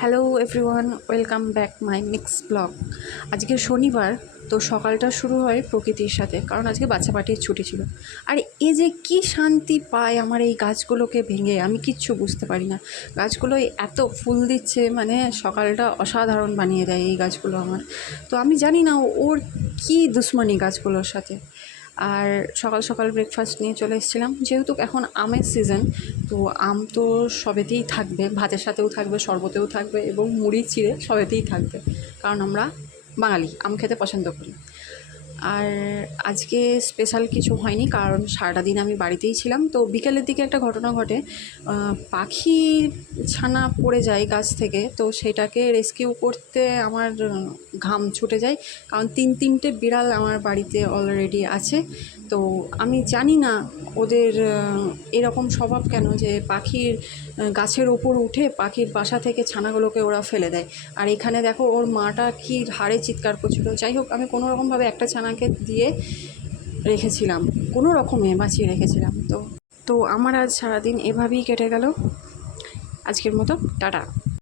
Hello everyone, welcome back my mix blog. আজকে শনিবার, তো সকালটা শুরু হয় প্রকৃতির সাথে, কারণ আজকে বাচ্চা পার্টির ছুটি ছিল। আর এই যে কি শান্তি পায় আমার এই গাছগুলোকে ভেঙে, আমি কিচ্ছু বুঝতে পারি না। গাছগুলো এত ফুল দিচ্ছে, মানে সকালটা অসাধারণ বানিয়ে দেয় এই গাছগুলো আমার। তো আমি জানি না ওর কি দুশ্মনী গাছগুলোর সাথে। আর সকাল সকাল ব্রেকফাস্ট নিয়ে চলে এসেছিলাম, যেহেতু এখন আমের সিজন। তো আম তো সবেতেই থাকবে, ভাতের সাথেও থাকবে, শরবতেও থাকবে এবং মুড়ি চিড়ে সবেতেই থাকবে, কারণ আমরা বাঙালি আম খেতে পছন্দ করি। আর আজকে স্পেশাল কিছু হয়নি, কারণ সারাটা দিন আমি বাড়িতেই ছিলাম। তো বিকেলের দিকে একটা ঘটনা ঘটে, পাখি ছানা পড়ে যায় গাছ থেকে, তো সেটাকে রেস্কিউ করতে আমার ঘাম ছুটে যায়, কারণ তিনটে বিড়াল আমার বাড়িতে অলরেডি আছে। তো আমি জানি না ওদের এরকম স্বভাব কেন, যে পাখির গাছের ওপর উঠে পাখির বাসা থেকে ছানাগুলোকে ওরা ফেলে দেয়। আর এখানে দেখো ওর মাটা কি হাড়ে চিৎকার করছিল। যাই হোক, আমি কোনো রকমভাবে একটা ছানাকে দিয়ে রেখেছিলাম, কোনো রকমে বাঁচিয়ে রেখেছিলাম। তো আমার আজ সারাদিন এভাবেই কেটে গেল। আজকের মতো টাটা।